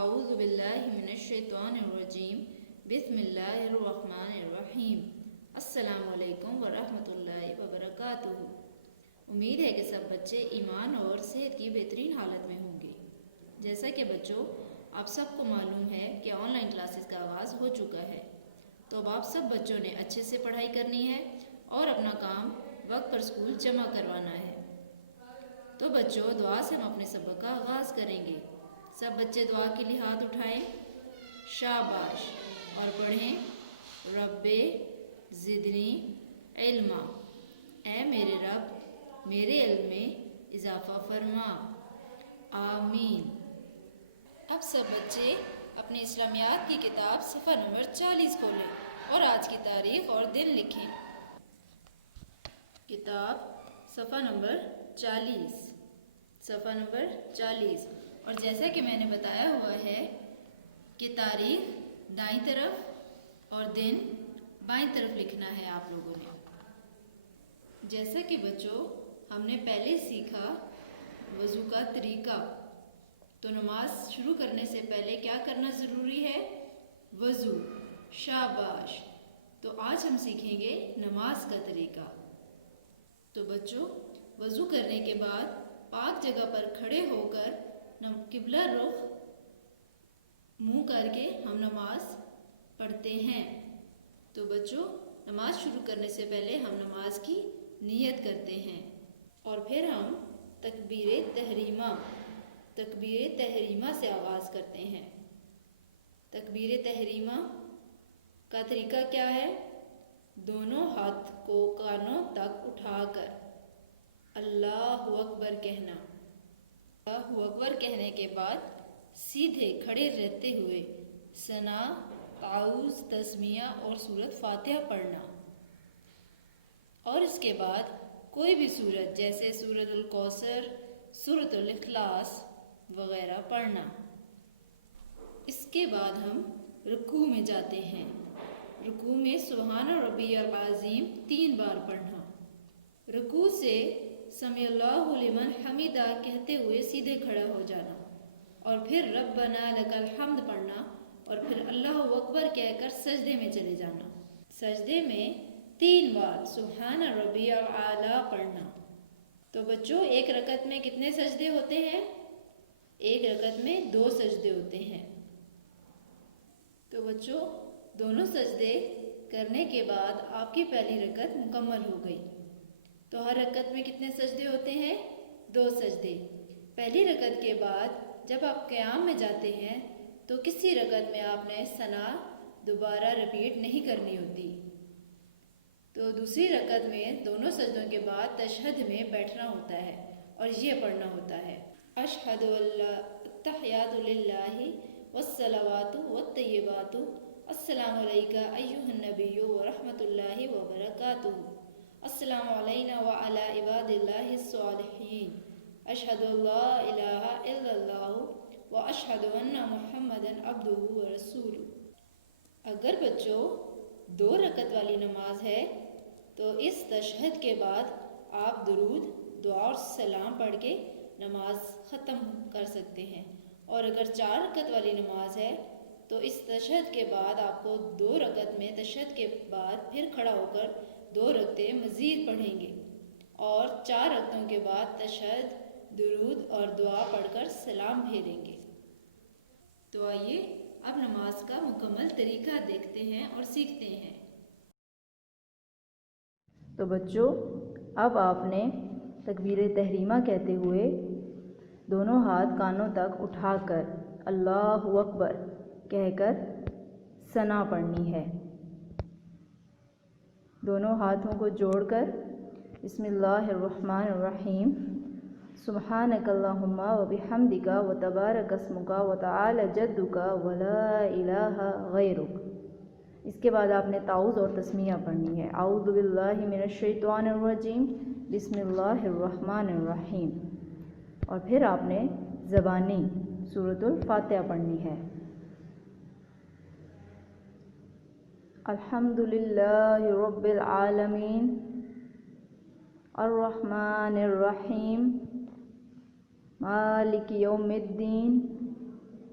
اعوذ باللہ من الشیطان الرجیم بسم اللہ الرحمن الرحیم السلام علیکم ورحمۃ اللہ وبرکاتہ۔ امید ہے کہ سب بچے ایمان اور صحت کی بہترین حالت میں ہوں گے۔ جیسا کہ بچوں آپ سب کو معلوم ہے کہ آن لائن کلاسز کا آغاز ہو چکا ہے، تو اب آپ سب بچوں نے اچھے سے پڑھائی کرنی ہے اور اپنا کام وقت پر اسکول جمع کروانا ہے۔ تو بچوں دعا سے ہم اپنے سبق کا آغاز کریں گے۔ سب بچے دعا کے لیے ہاتھ اٹھائیں، شاباش، اور پڑھیں رب زدنی علما، اے میرے رب میرے علم میں اضافہ فرما، آمین۔ اب سب بچے اپنی اسلامیات کی کتاب صفحہ نمبر 40 کھولیں اور آج کی تاریخ اور دن لکھیں۔ کتاب صفحہ نمبر 40، صفحہ نمبر 40۔ اور جیسا کہ میں نے بتایا ہوا ہے کہ تاریخ دائیں طرف اور دن بائیں طرف لکھنا ہے آپ لوگوں نے۔ جیسا کہ بچوں ہم نے پہلے سیکھا وضو کا طریقہ، تو نماز شروع کرنے سے پہلے کیا کرنا ضروری ہے؟ وضو، شاباش۔ تو آج ہم سیکھیں گے نماز کا طریقہ۔ تو بچوں وضو کرنے کے بعد پاک جگہ پر کھڑے ہو کر قبلہ رخ منہ کر کے ہم نماز پڑھتے ہیں۔ تو بچوں نماز شروع کرنے سے پہلے ہم نماز کی نیت کرتے ہیں اور پھر ہم تکبیر تحریمہ سے آغاز کرتے ہیں۔ تکبیر تحریمہ کا طریقہ کیا ہے؟ دونوں ہاتھ کو کانوں تک اٹھا کر اللہ اکبر کہنا۔ اللہ اکبر کہنے کے بعد سیدھے کھڑے رہتے ہوئے ثنا، تعوذ، تسمیہ اور سورۃ فاتحہ پڑھنا، اور اس کے بعد کوئی بھی سورت جیسے سورۃ الکوثر، سورۃ الاخلاص وغیرہ پڑھنا۔ اس کے بعد ہم رکوع میں جاتے ہیں۔ رکوع میں سبحان ربی العظیم 3 بار پڑھنا۔ رکوع سے سمیع اللہ لمن حمیدہ کہتے ہوئے سیدھے کھڑا ہو جانا، اور پھر ربنا لک الحمد پڑھنا، اور پھر اللہ اکبر کہہ کر سجدے میں چلے جانا۔ سجدے میں 3 بار سبحان ربی الاعلیٰ پڑھنا۔ تو بچوں ایک رکعت میں کتنے سجدے ہوتے ہیں؟ ایک رکعت میں 2 سجدے ہوتے ہیں۔ تو بچوں دونوں سجدے کرنے کے بعد آپ کی پہلی رکعت مکمل ہو گئی۔ تو ہر رکعت میں کتنے سجدے ہوتے ہیں؟ 2 سجدے۔ پہلی رکعت کے بعد جب آپ قیام میں جاتے ہیں تو کسی رکعت میں آپ نے ثنا دوبارہ رپیٹ نہیں کرنی ہوتی۔ تو دوسری رکعت میں دونوں سجدوں کے بعد تشہد میں بیٹھنا ہوتا ہے اور یہ پڑھنا ہوتا ہے اشہد التحیات للہ والصلوات والطیبات السلام علیکہ ایہا النبی ورحمۃ اللہ وبرکاتہ، السلام علینا وعلی عباد اللہ الصالحین، اشہد ان لا الہ الا اللہ واشہد ان محمدا عبدہ ورسولہ۔ اگر بچوں 2 رکعت والی نماز ہے تو اس تشہد کے بعد آپ درود، دعا اور سلام پڑھ کے نماز ختم کر سکتے ہیں، اور اگر 4 رکعت والی نماز ہے تو اس تشہد کے بعد آپ کو 2 رکعت میں تشہد کے بعد پھر کھڑا ہو کر 2 رکعتیں مزید پڑھیں گے، اور 4 رکعتوں کے بعد تشہد، درود اور دعا پڑھ کر سلام پھیریں گے۔ تو آئیے اب نماز کا مکمل طریقہ دیکھتے ہیں اور سیکھتے ہیں۔ تو بچوں اب آپ نے تکبیر تحریمہ کہتے ہوئے دونوں ہاتھ کانوں تک اٹھا کر اللہ اکبر کہہ کر ثنا پڑھنی ہے۔ دونوں ہاتھوں کو جوڑ کر بسم اللہ الرحمن الرحیم، سبحانک اللہم وبحمدک وتبارک اسمک وتعالی جدک ولا الہ غیرک۔ اس کے بعد آپ نے تعوذ اور تسمیہ پڑھنی ہے، اعوذ باللہ من الشیطان الرجیم، بسم اللہ الرحمن الرحیم، اور پھر آپ نے زبانی سورۃ الفاتحہ پڑھنی ہے۔ الحمد للہ رب العالمین الرحمن الرحیم مالک یوم الدین